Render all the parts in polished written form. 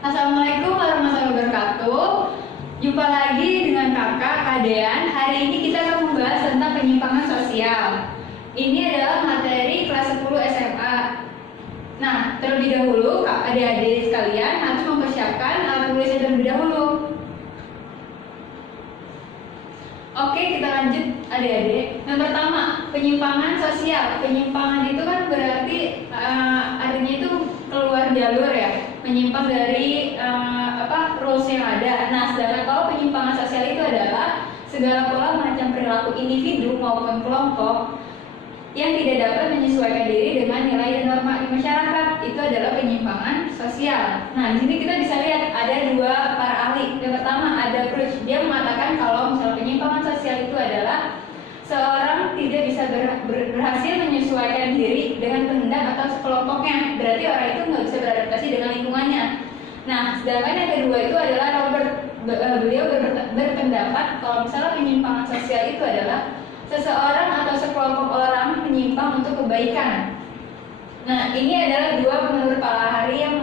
Assalamualaikum warahmatullahi wabarakatuh. Jumpa lagi dengan kakak Kadean. Hari ini kita akan membahas tentang penyimpangan sosial. Ini adalah materi kelas 10 SMA. Nah, terlebih dahulu adik-adik sekalian harus mempersiapkan alat tulisnya terlebih dahulu. Oke, kita lanjut adik-adik. Yang pertama, penyimpangan sosial. Penyimpangan itu kan berarti artinya itu keluar jalur ya, menyimpang dari rules yang ada. Nah, sedangkan kalau penyimpangan sosial itu adalah segala pola macam perilaku individu maupun kelompok yang tidak dapat menyesuaikan diri dengan nilai dan norma di masyarakat. Itu adalah penyimpangan sosial. Nah, di sini kita bisa lihat ada dua para ahli. Yang pertama ada Bruce. Dia mengatakan kalau misalnya penyimpangan sosial itu adalah seorang tidak bisa berhasil menyesuaikan diri dengan kehendak atau sekelompoknya. Berarti orang itu nggak bisa beradaptasi dengan lingkungannya. Nah, sedangkan yang kedua itu adalah Robert. Beliau berpendapat kalau misalnya penyimpangan sosial itu adalah seseorang atau sekelompok orang menyimpang untuk kebaikan. Nah, ini adalah dua menurut para ahli yang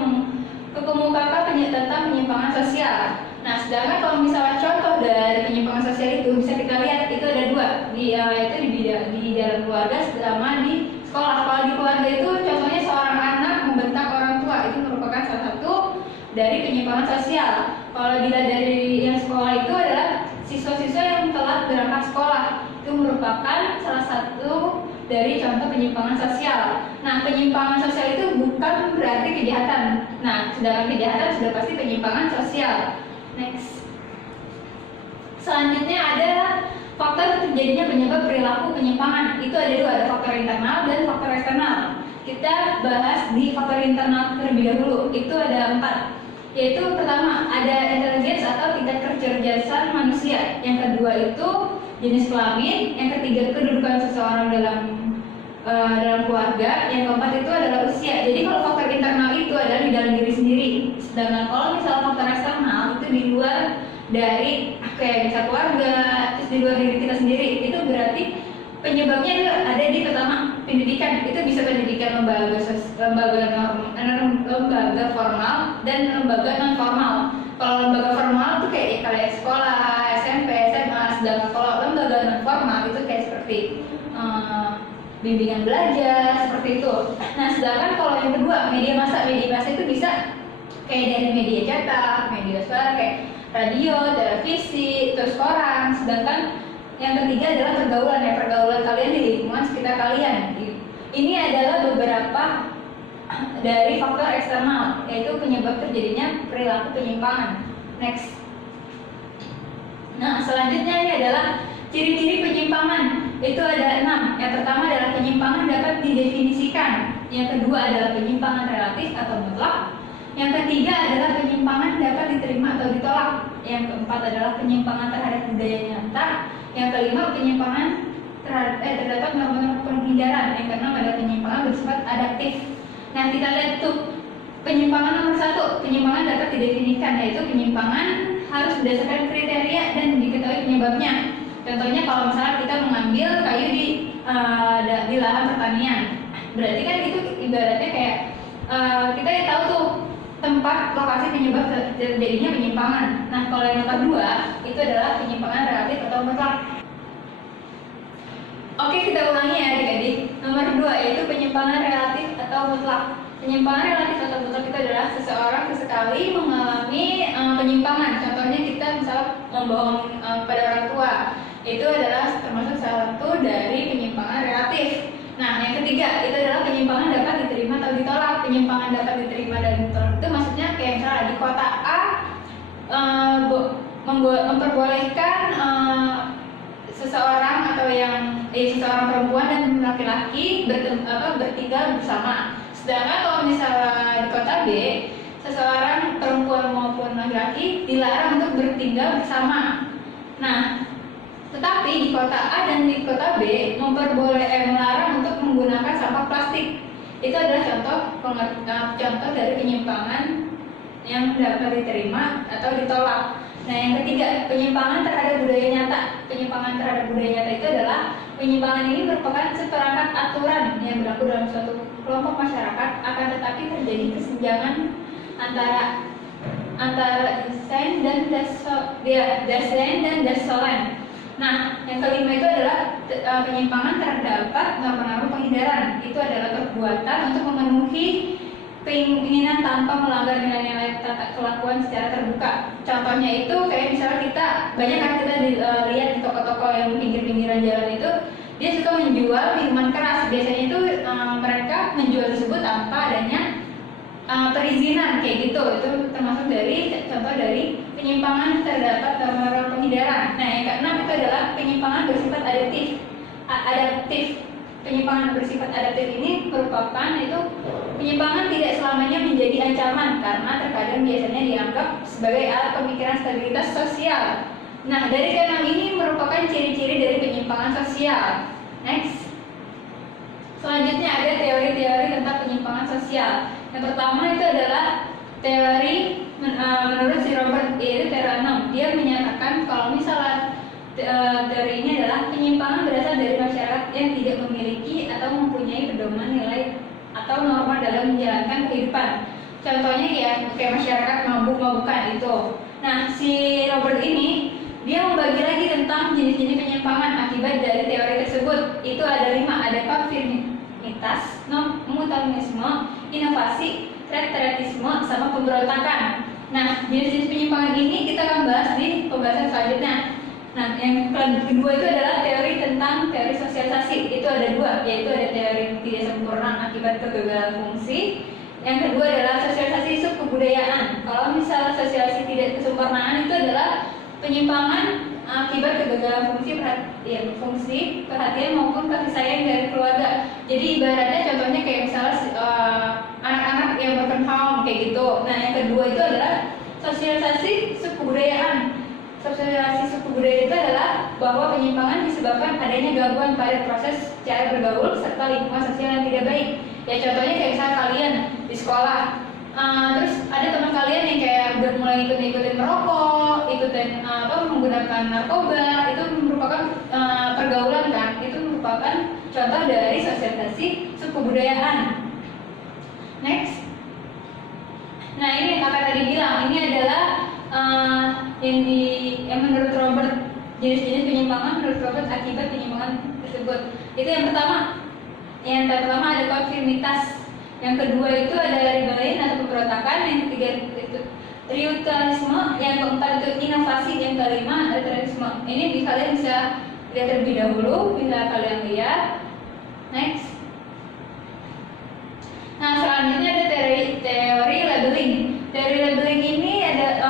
kemukakan tentang penyimpangan sosial. Nah, sedangkan kalau misalnya contoh dari penyimpangan sosial itu bisa kita lihat itu ada dua, yaitu di dalam keluarga sama di sekolah. Kalau di keluarga itu contohnya seorang anak membentak orang tua, itu merupakan salah satu dari penyimpangan sosial. Kalau dilihat dari yang sekolah itu adalah siswa-siswa yang telat berangkat sekolah, itu merupakan salah satu dari contoh penyimpangan sosial. Nah, penyimpangan sosial itu bukan berarti kejahatan. Nah, sedangkan kejahatan sudah pasti penyimpangan sosial. Next. Selanjutnya ada faktor terjadinya penyebab perilaku penyimpangan. Itu ada dua, ada faktor internal dan faktor eksternal. Kita bahas di faktor internal terlebih dahulu. Itu ada 4. Yaitu pertama ada intelligence atau tingkat kecerdasan manusia. Yang kedua itu jenis kelamin. Yang ketiga kedudukan seseorang dalam keluarga. Yang keempat itu adalah usia. Jadi kalau faktor internal itu adalah di dalam diri sendiri. Sedangkan kalau misalnya faktor eksternal itu di luar dari kayak misal keluarga, terus di luar diri kita sendiri. Itu berarti penyebabnya itu ada di pertama pendidikan. Itu bisa pendidikan lembaga formal dan lembaga non formal. Kalau lembaga formal itu kayak sekolah, SMP, SMA. Sedangkan kalau lembaga non formal itu kayak seperti bimbingan belajar seperti itu. Nah, sedangkan kalau yang kedua media massa itu bisa kayak dari media cetak, media suara kayak radio, televisi, terus koran. Sedangkan yang ketiga adalah pergaulan kalian di lingkungan sekitar kalian. Ini adalah beberapa dari faktor eksternal, yaitu penyebab terjadinya perilaku penyimpangan. Next. Nah, selanjutnya ini adalah ciri-ciri penyimpangan. Itu ada 6. Yang pertama adalah penyimpangan dapat didefinisikan. Yang kedua adalah penyimpangan relatif atau mutlak. Yang ketiga adalah penyimpangan dapat diterima atau ditolak. Yang keempat adalah penyimpangan terhadap budaya nyata. Yang kelima penyimpangan terdapat norma-norma penghindaran. Yang keenam adalah penyimpangan bersifat adaptif. Nah, kita lihat tuh penyimpangan nomor 1. Penyimpangan dapat didefinisikan, yaitu penyimpangan harus berdasarkan kriteria dan diketahui penyebabnya. Contohnya kalau misalnya kita mengambil kayu di lahan pertanian, berarti kan itu ibaratnya kayak kita tahu tuh tempat lokasi penyebab terjadinya penyimpangan. Nah, kalau yang nomor 2 itu adalah penyimpangan relatif atau mutlak. Oke, kita ulangi ya adik-adik. Nomor 2 yaitu penyimpangan relatif atau mutlak. Penyimpangan relatif atau mutlak itu adalah seseorang sesekali mengalami penyimpangan. Contohnya kita misalnya membohong pada orang tua. Itu adalah termasuk salah satu dari penyimpangan relatif. Nah, yang ketiga itu adalah penyimpangan dapat diterima atau ditolak. Penyimpangan dapat diterima dan ditolak itu maksudnya kayak misalnya di kota A memperbolehkan seseorang atau seseorang perempuan dan laki-laki bertinggal bersama. Sedangkan kalau misalnya di kota B seseorang perempuan maupun laki-laki dilarang untuk bertinggal bersama. Nah, tetapi di kota A dan di kota B melarang untuk menggunakan sampah plastik. Itu adalah contoh dari penyimpangan yang dapat diterima atau ditolak. Nah, yang ketiga, penyimpangan terhadap budaya nyata. Penyimpangan terhadap budaya nyata itu adalah penyimpangan ini merupakan seperangkat aturan yang berlaku dalam suatu kelompok masyarakat, akan tetapi terjadi kesenjangan antara antara desain dan dasolan. Nah, yang kelima itu adalah penyimpangan terdapat norma-norma penghindaran. Itu adalah perbuatan untuk memenuhi keinginan tanpa melanggar nilai-nilai tata kelakuan secara terbuka. Contohnya itu kayak misalnya banyak kan kita lihat di toko-toko yang pinggir-pinggiran jalan itu, dia suka menjual minuman keras. Biasanya itu mereka menjual tersebut tanpa adanya perizinan kayak gitu. Itu termasuk contoh dari penyimpangan terdapat norma-norma penghindaran. Nah, yang keenam itu adalah penyimpangan bersifat adaptif. Penyimpangan bersifat adaptif ini merupakan itu penyimpangan tidak selamanya menjadi ancaman karena terkadang biasanya dianggap sebagai alat pemikiran stabilitas sosial. Nah, dari keenam ini merupakan ciri-ciri dari penyimpangan sosial. Next. Selanjutnya ada teori-teori tentang penyimpangan sosial. Yang pertama itu adalah teori menurut si Robert, yaitu teori 6. Dia menyatakan kalau misalnya teori ini adalah penyimpangan berasal dari masyarakat yang tidak memiliki atau mempunyai pedoman nilai atau norma dalam menjalankan kehidupan. Contohnya kayak masyarakat mabuk-mabukan itu. Nah, si Robert ini dia membagi lagi tentang jenis-jenis penyimpangan akibat dari teori tersebut. Itu ada 5, ada konformitas, mutualisme, inovasi, retretisme, sama pemberontakan. Nah, jenis-jenis penyimpangan ini kita akan bahas di pembahasan selanjutnya. Nah, yang kedua itu adalah teori tentang teori sosialisasi. Itu ada 2, yaitu ada teori tidak sempurna akibat kegagalan fungsi. Yang kedua adalah sosialisasi subkebudayaan. Kalau misalnya sosialisasi tidak kesempurnaan itu adalah penyimpangan akibat kegagalan fungsi perhatian maupun kasih sayang dari keluarga. Jadi ibaratnya contohnya kayak misalnya anak-anak yang broken home kayak gitu. Nah, yang kedua itu adalah sosialisasi subkebudayaan. Sosialisasi suku budaya itu adalah bahwa penyimpangan disebabkan adanya gangguan pada proses cara bergaul serta lingkungan sosial yang tidak baik. Ya contohnya kayak misalnya kalian di sekolah, terus ada teman kalian yang kayak udah mulai ikutin merokok, menggunakan narkoba, itu merupakan pergaulan kan? Itu merupakan contoh dari sosialisasi subkebudayaan. Next. Nah, ini yang kakak tadi bilang, ini adalah yang menurut Robert, jenis-jenis penyimpangan menurut Robert akibat penyimpangan tersebut. Itu yang pertama. Yang pertama ada konformitas. Yang kedua itu ada rebellion atau pemberontakan. Yang ketiga itu ritualisme. Yang keempat itu inovasi. Yang kelima retretisme. Ini kalian bisa lihat terlebih dahulu, bisa kalian lihat. Next. Nah, selanjutnya ada teori labeling. Teori labeling ini ada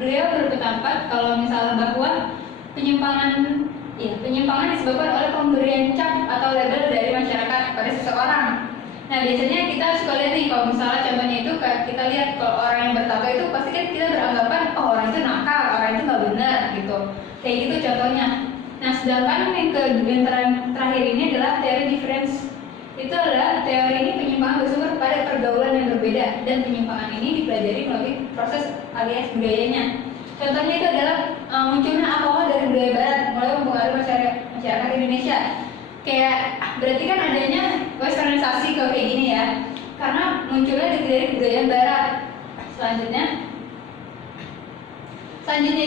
beliau berpendapat kalau misalnya bahwa penyimpangan disebabkan oleh pemberian cap atau label dari masyarakat kepada seseorang. Nah, biasanya kita suka lihat nih, kalau misalnya contohnya itu kita lihat kalau orang yang bertato itu pasti kan kita beranggapan orang itu nakal, orang itu nggak benar gitu. Kayak gitu contohnya. Nah, sedangkan yang terakhir ini adalah teori difference. Itu adalah teori ini penyimpangan bersumber pada pergaulan yang berbeda, dan penyimpangan ini dipelajari melalui proses alias budayanya. Contohnya itu adalah munculnya alkohol dari budaya barat mulai mempengaruhi masyarakat Indonesia. Kayak berarti kan adanya westernisasi kayak gini ya, karena munculnya dari budaya barat. Selanjutnya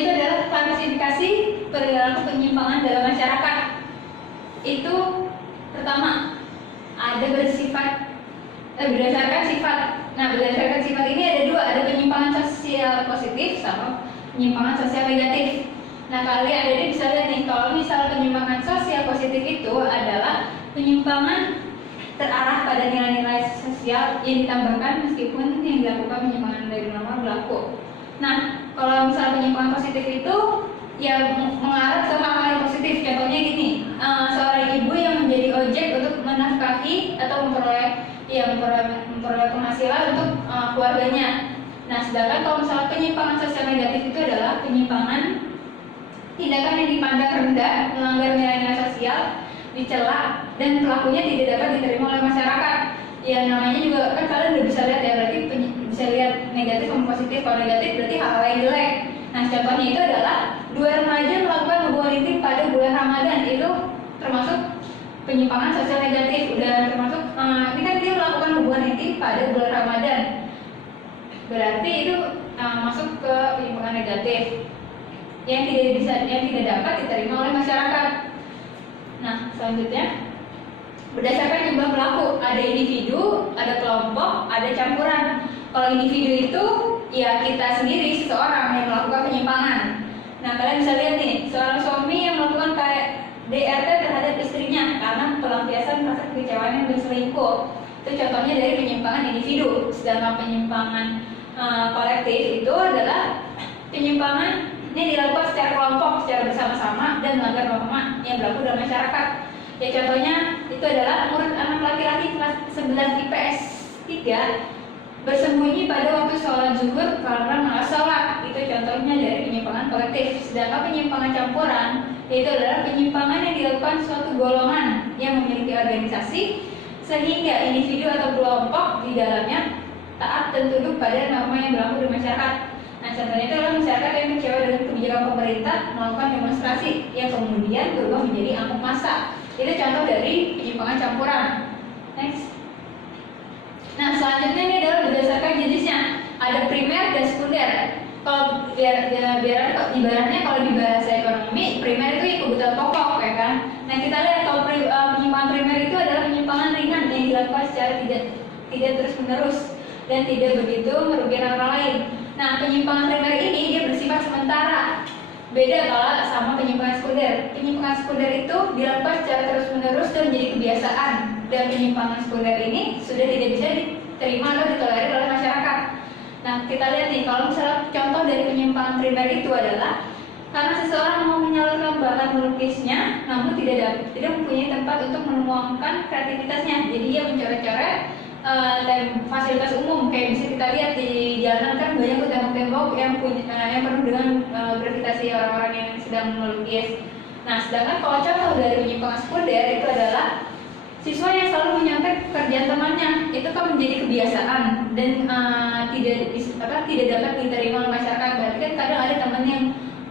itu adalah klasifikasi perilaku penyimpangan dalam masyarakat. Itu pertama ada berdasarkan sifat. Nah, berdasarkan sifat ini ada 2, ada penyimpangan sosial positif sama penyimpangan sosial negatif. Nah, kalian ada di bisa lihat nih, kalau misalnya penyimpangan sosial positif itu adalah penyimpangan terarah pada nilai-nilai sosial yang ditambahkan meskipun yang dilakukan penyimpangan dari norma berlaku. Nah, kalau misalnya penyimpangan positif itu ya mengarah ke hal-hal yang positif. Contohnya gini, seorang ibu yang menjadi objek untuk menafkahi atau memperoleh penghasilan untuk keluarganya. Nah, sedangkan kalau misalnya penyimpangan sosial negatif itu adalah penyimpangan tindakan yang dipandang rendah, melanggar nilai-nilai sosial, dicela, dan pelakunya tidak dapat diterima oleh masyarakat. Ya, namanya juga kan kalian udah bisa lihat ya, berarti bisa lihat negatif sama positif. Kalau negatif berarti hal-hal yang jelek. Nah, contohnya itu adalah 2 remaja melakukan hubungan intim pada bulan Ramadan. Itu termasuk penyimpangan sosial negatif. Udah termasuk ini kan dia melakukan hubungan intim pada bulan Ramadan. Berarti itu masuk ke penyimpangan negatif yang tidak dapat diterima oleh masyarakat. Nah, selanjutnya berdasarkan jumlah pelaku, ada individu, ada kelompok, ada campuran. Kalau individu itu ya kita sendiri, seseorang yang melakukan penyimpangan. Nah, kalian bisa lihat nih, seorang suami yang melakukan KDRT terhadap istrinya karena pelampiasan rasa kekecewaan yang berselingkuh. Itu contohnya dari penyimpangan individu. Sedangkan penyimpangan kolektif itu adalah penyimpangan yang dilakukan secara kelompok, secara bersama-sama dan melanggar norma yang berlaku dalam masyarakat. Ya contohnya itu adalah murid anak laki-laki kelas 11 IPS 3 bersembunyi pada waktu sholat zuhur karena malas sholat. Itu contohnya dari penyimpangan kolektif. Sedangkan penyimpangan campuran yaitu adalah penyimpangan yang dilakukan suatu golongan yang memiliki organisasi sehingga individu atau kelompok di dalamnya taat dan tunduk pada norma yang berlaku di masyarakat. Nah, contohnya itu adalah masyarakat yang kecewa dengan kebijakan pemerintah melakukan demonstrasi yang kemudian berubah menjadi amuk massa. Itu contoh dari penyimpangan campuran. Next. Nah, selanjutnya ini adalah berdasarkan jenisnya. Ada primer dan sekunder. Kalau ibaratnya kalau di bahasa ekonomi, primer itu yang kebutuhan pokok, ya kan? Nah, kita lihat kalau penyimpangan primer itu adalah penyimpangan ringan yang dilakukan secara tidak terus-menerus dan tidak begitu merugikan orang lain. Nah, penyimpangan primer ini dia bersifat sementara. Beda kalau sama penyimpangan sekunder. Penyimpangan sekunder itu dilakukan secara terus-menerus dan menjadi kebiasaan. Dan penyimpangan sekunder ini sudah tidak bisa diterima atau ditolerir oleh masyarakat. Nah, kita lihat nih, kalau misalnya contoh dari penyimpangan primer itu adalah karena seseorang mau menyalurkan bakat melukisnya, namun tidak mempunyai tempat untuk menuangkan kreativitasnya. Jadi dia mencoret-coret dan fasilitas umum, kayak bisa kita lihat di jalan kan banyak tuh tembok-tembok yang penuh dengan gravitasi orang-orang yang sedang melukis. Nah, sedangkan kalau contoh dari penyimpangan sekunder itu adalah siswa yang selalu menyontek pekerjaan temannya, itu kan menjadi kebiasaan dan tidak dapat diterima oleh masyarakat. Berarti kan kadang ada teman yang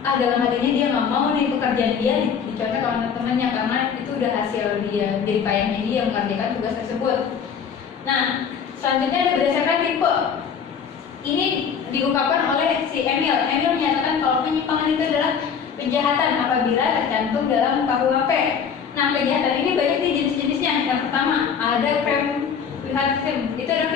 dalam hatinya dia nggak mau nih pekerjaan dia dicontek oleh temannya karena itu udah hasil dia, jadi payahnya dia mengerjakan tugas tersebut. Nah, selanjutnya ada berdasarkan tipe. Ini diungkapkan oleh si Emil. Emil menyatakan kalau penyimpangan itu adalah kejahatan apabila tercantum dalam KUHP. Nah, kejahatan ini banyak nih jenis-jenisnya. Yang pertama, ada crime without victim. Itu adalah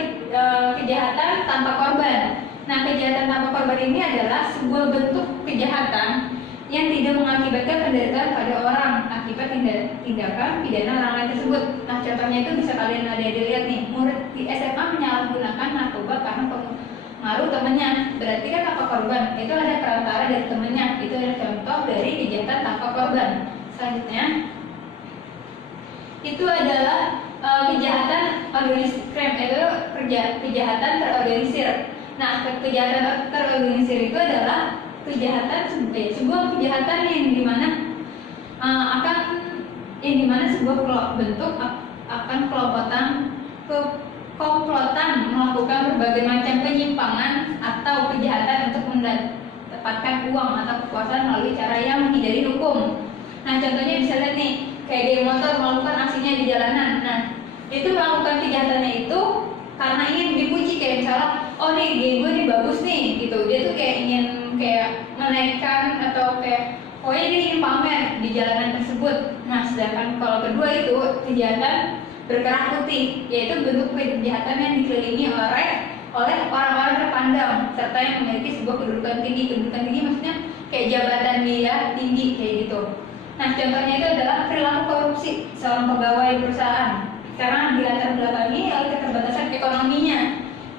kejahatan tanpa korban. Nah, kejahatan tanpa korban ini adalah sebuah bentuk kejahatan yang tidak mengakibatkan penderitaan pada orang akibat tindakan pidana orang lain tersebut. Nah, contohnya itu bisa kalian lihat nih, murid di SMA menyalahgunakan narkoba karena pengaruh temannya. Berarti kan tanpa korban, itu ada perantara dari temannya. Itu adalah contoh dari kejahatan tanpa korban. Selanjutnya, itu adalah kejahatan organisasi crime, itu kejahatan terorganisir. Nah, kejahatan terorganisir itu adalah sebuah kejahatan yang dimana sebuah bentuk akan komplotan melakukan berbagai macam penyimpangan atau kejahatan untuk mendapatkan uang atau kekuasaan melalui cara yang menghindari hukum. Nah, contohnya bisa lihat nih, kayak geng motor melakukan aksinya di jalanan. Nah, itu melakukan kejahatannya itu karena ingin dipuji, kayak misalnya, oh nih geng gue nih bagus nih, gitu. Dia tuh kayak ingin menaikkan atau kayak pokoknya dia ingin pamer di jalanan tersebut. Nah, sedangkan kalau kedua itu kejahatan berkerah putih, yaitu bentuk kejahatan yang dikelilingi oleh orang-orang terpandang serta yang memiliki sebuah kedudukan tinggi. Kedudukan tinggi maksudnya kayak jabatan dia tinggi kayak gitu. Nah, contohnya itu adalah perilaku korupsi seorang pegawai di perusahaan karena dilatar belakangi oleh keterbatasan ekonominya.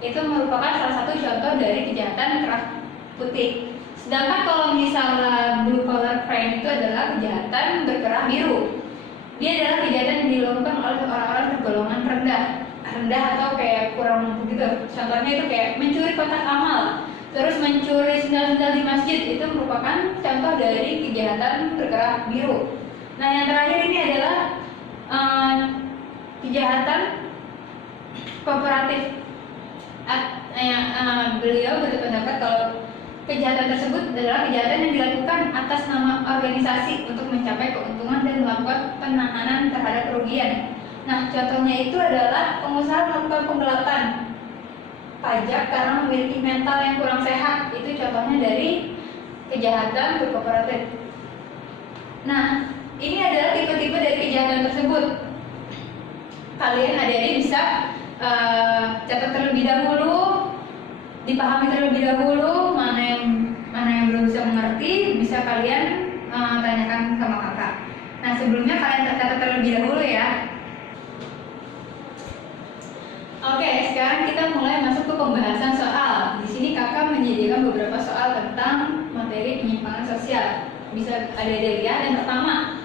Itu merupakan salah satu contoh dari kejahatan kerah putih. Sedangkan kalau misalnya blue collar crime itu adalah kejahatan berkerah biru. Dia adalah kejahatan yang dilakukan oleh orang-orang bergolongan rendah atau kayak kurang mampu gitu. Contohnya itu kayak mencuri kotak amal, terus mencuri sendal-sendal di masjid. Itu merupakan contoh dari kejahatan berkerah biru. Nah, yang terakhir ini adalah kejahatan kooperatif. Beliau berpendapat kalau kejahatan tersebut adalah kejahatan yang dilakukan atas nama organisasi untuk mencapai keuntungan dan melakukan penahanan terhadap kerugian. Nah, contohnya itu adalah pengusaha melakukan penggelapan pajak karena memiliki mental yang kurang sehat. dari kejahatan berkooperatif. Nah, ini adalah tipe-tipe dari kejahatan tersebut. Kalian adik-adik bisa catat terlebih dahulu, dipahami terlebih dahulu, mana yang belum bisa mengerti, bisa kalian tanyakan sama kakak. Nah, sebelumnya kalian catat terlebih dahulu ya. Oke, sekarang kita mulai masuk ke pembahasan soal. Di sini kakak menyediakan beberapa soal tentang materi penyimpangan sosial. Bisa adik-adik lihat. Yang pertama,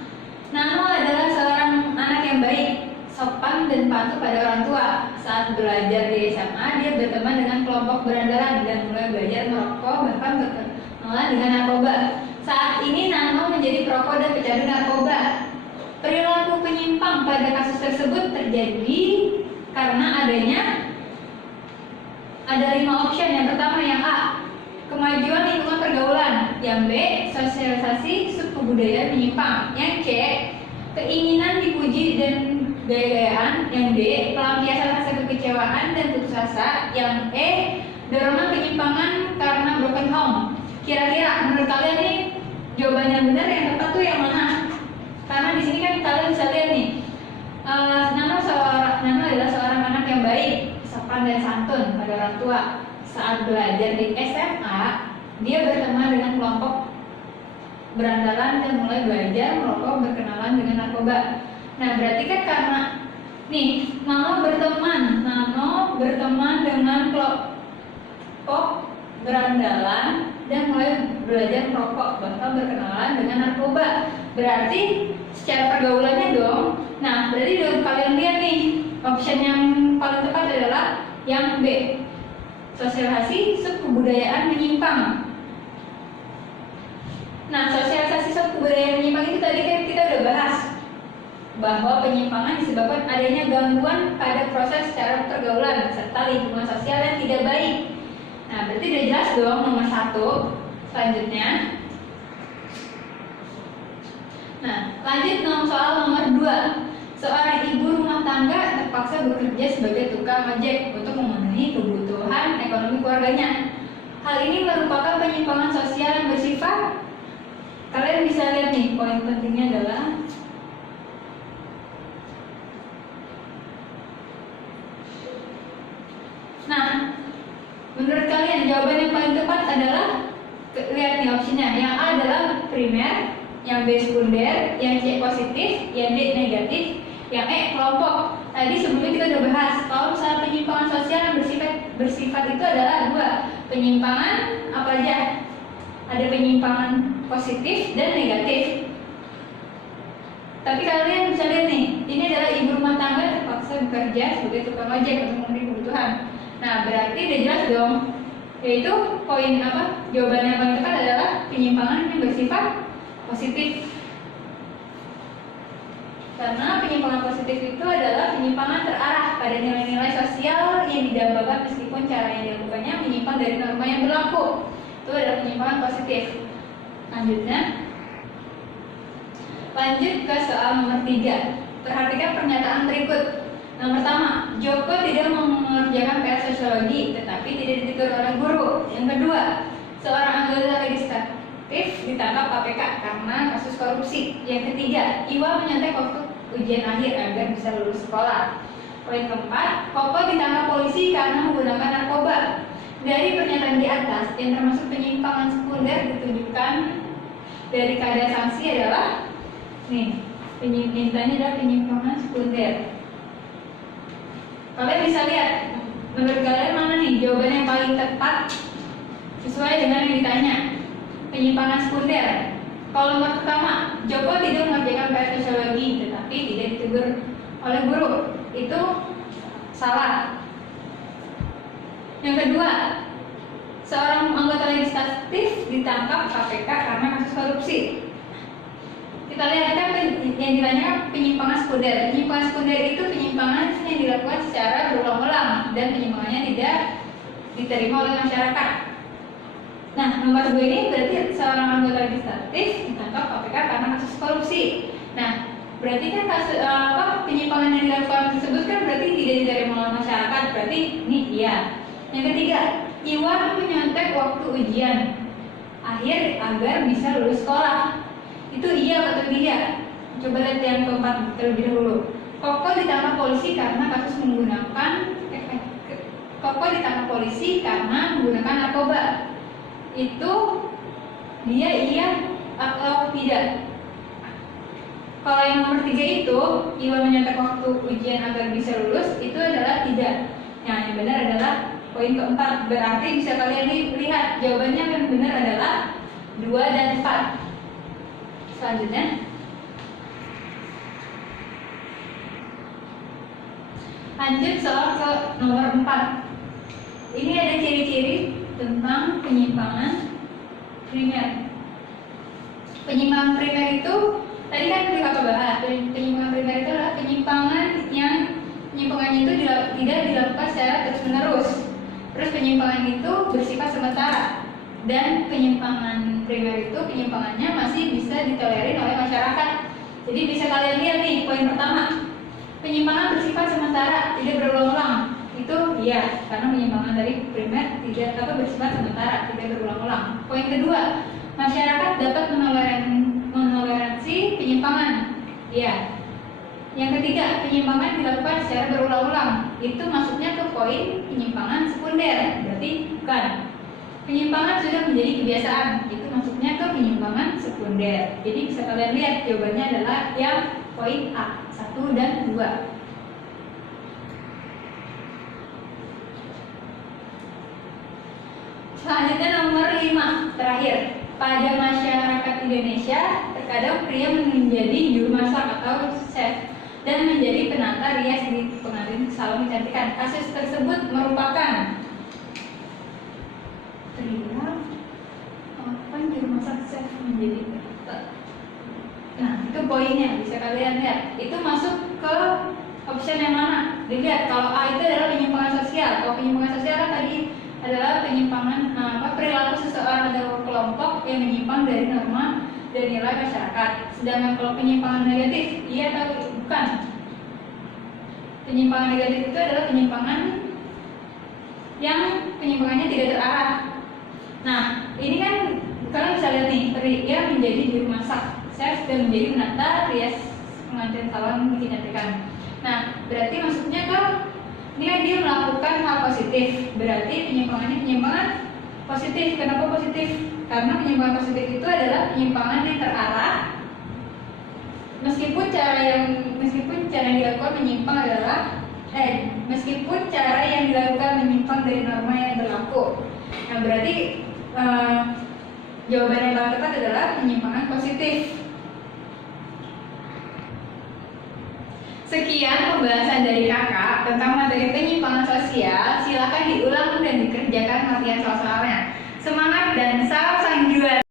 Nano adalah seorang anak yang baik, sopan dan patuh pada orang tua. Saat belajar di SMA, dia berteman dengan kelompok berandalan dan mulai belajar merokok, bahkan berkenalan dengan narkoba. Saat ini Nano menjadi perokok dan pecandu narkoba. Perilaku penyimpang pada kasus tersebut terjadi karena ada 5 option. Yang pertama yang A, kemajuan lingkungan pergaulan. Yang B, sosialisasi subkebudayaan menyimpang. Yang C, keinginan dipuji dan gaya-gayaan. Yang D, pelampiasan rasa kekecewaan dan putus asa. Yang E, dorongan penyimpangan karena broken home. Kira-kira menurut kalian nih jawaban yang benar yang tepat tuh yang mana? Karena di sini kan kalian bisa lihat nih, Nano adalah seorang anak yang baik, sopan dan santun pada orang tua. Saat belajar di SMA, dia berteman dengan kelompok berandalan dan mulai belajar merokok, berkenalan dengan narkoba. Nah, berarti kan karena nih Nano berteman dengan kelompok berandalan dan mulai belajar merokok, bahkan berkenalan dengan narkoba. Berarti secara pergaulannya dong. Nah, berarti dong kalian lihat nih, option yang paling tepat adalah yang B, sosialisasi subkebudayaan menyimpang. Nah, sosialisasi subkebudayaan menyimpang itu tadi kan kita udah bahas bahwa penyimpangan disebabkan adanya gangguan pada proses secara pergaulan serta lingkungan sosial yang tidak baik. Nah, berarti udah jelas dong nomor 1. Selanjutnya, nah lanjut soal nomor 2. Seorang ibu rumah tangga terpaksa bekerja sebagai tukang ojek untuk memenuhi kebutuhan ekonomi keluarganya. Hal ini merupakan penyimpangan sosial yang bersifat, kalian bisa lihat nih, poin pentingnya adalah nah, menurut kalian jawaban yang paling tepat adalah, lihat nih opsinya. Yang A adalah primer, yang B sekunder, yang C positif, yang D negatif, yang E kelompok. Tadi sebelumnya kita udah bahas kalau misalnya penyimpangan sosial yang bersifat itu adalah 2. Penyimpangan apa aja? Ada penyimpangan positif dan negatif. Tapi kalian bisa lihat nih, ini adalah ibu rumah tangga terpaksa bekerja sebagai tukang ojek untuk memenuhi kebutuhan. Nah, berarti udah jelas dong, yaitu poin apa? Jawaban yang paling tepat adalah penyimpangan yang bersifat positif. Karena penyimpangan positif itu adalah penyimpangan terarah pada nilai-nilai sosial yang didambakan meskipun cara yang dilakukannya menyimpang dari norma yang berlaku. Itu adalah penyimpangan positif. Lanjutnya, lanjut ke soal nomor 3. Perhatikan pernyataan berikut. Yang pertama, Joko tidak mengerjakan PR sosiologi tetapi tidak ditegur oleh guru. Yang kedua, seorang anggota legislatif ditangkap KPK karena kasus korupsi. Yang ketiga, Iwa menyontek waktu ujian akhir agar bisa lulus sekolah. Poin keempat, Koko ditangkap polisi karena menggunakan narkoba. Dari pernyataan di atas yang termasuk penyimpangan sekunder ditunjukkan dari kadar sanksi adalah nih, penyimpangannya adalah penyimpangan sekunder. Kalian bisa lihat, menurut kalian mana nih jawaban yang paling tepat sesuai dengan yang ditanya? Penyimpangan sekunder. Kalau nomor pertama, Joko tidak mengerjakan PR sosiologi tetapi tidak ditegur oleh guru, itu salah. Yang kedua, seorang anggota legislatif ditangkap KPK karena kasus korupsi. Kita lihat kan yang ditanya penyimpangan sekunder. Penyimpangan sekunder itu penyimpangan yang dilakukan secara berulang-ulang dan penyimpangannya tidak diterima oleh masyarakat. Nah, nomor 2 ini berarti seorang anggota legislatif ditangkap KPK karena kasus korupsi. Nah, berarti kan kasus penyimpangan yang dilakukan tersebut kan berarti tidak diterima oleh masyarakat. Berarti ini iya. Yang ketiga, Iwan menyontek waktu ujian. akhir agar bisa lulus sekolah. Itu iya atau tidak? Coba lihat yang keempat terlebih dahulu. Koko ditangkap polisi karena kasus menggunakan Koko ditangkap polisi karena menggunakan narkoba. Itu dia iya atau tidak? Kalau yang nomor 3 itu, Iwan menyetek waktu ujian agar bisa lulus, itu adalah tidak. Nah, yang benar adalah poin keempat. Berarti bisa kalian lihat jawabannya yang benar adalah 2 dan 4. Selanjutnya, lanjut soal ke nomor 4. Ini ada ciri-ciri tentang penyimpangan primer. Penyimpangan primer itu tadi kan kita bahas. Penyimpangan primer itu adalah penyimpangan yang penyimpangannya itu tidak dilakukan secara terus-menerus. Terus penyimpangan itu bersifat sementara. Dan penyimpangan primer itu penyimpangannya masih bisa ditolerir oleh masyarakat. Jadi bisa kalian lihat nih poin pertama. Penyimpangan bersifat sementara, tidak berulang-ulang. Itu iya, karena penyimpangan dari primer tidak bersifat sementara, tidak berulang-ulang. Poin kedua, masyarakat dapat menoleransi penyimpangan. Iya. Yang ketiga, penyimpangan dilakukan secara berulang-ulang. Itu masuknya ke poin penyimpangan sekunder, berarti bukan. Penyimpangan sudah menjadi kebiasaan, itu masuknya ke penyimpangan sekunder. Jadi bisa kalian lihat jawabannya adalah yang poin A, 1 dan 2. Selanjutnya nomor 5, terakhir. Pada masyarakat Indonesia, terkadang pria menjadi juru masak atau chef dan menjadi penata rias di pengantin salon kecantikan. Kasus tersebut merupakan pria apa juru masak chef menjadi penata. Nah, itu poinnya, bisa kalian lihat. Itu masuk ke option yang mana? Dilihat kalau A itu adalah penyimpangan sosial. Kalau penyimpangan sosial kan tadi adalah penyimpangan perilaku seseorang atau kelompok yang menyimpang dari norma dan nilai masyarakat. Sedangkan kalau penyimpangan negatif, iya atau bukan? Penyimpangan negatif itu adalah penyimpangan yang penyimpangannya tidak terarah. Nah, ini kan kalian bisa lihat nih, pria menjadi juru masak, chef dan menjadi penata rias pengantin salon kecantikan. Nah, berarti maksudnya ke ini kan dia melakukan hal positif, berarti penyimpangan positif. Kenapa positif? Karena penyimpangan positif itu adalah penyimpangan yang terarah. Meskipun cara yang dilakukan menyimpang adalah meskipun cara yang dilakukan menyimpang dari norma yang berlaku. Nah, berarti jawaban yang paling tepat adalah penyimpangan positif. Sekian pembahasan dari kakak tentang materi penyimpangan sosial. Silakan diulang dan dikerjakan latihan soal-soalnya. Semangat dan salam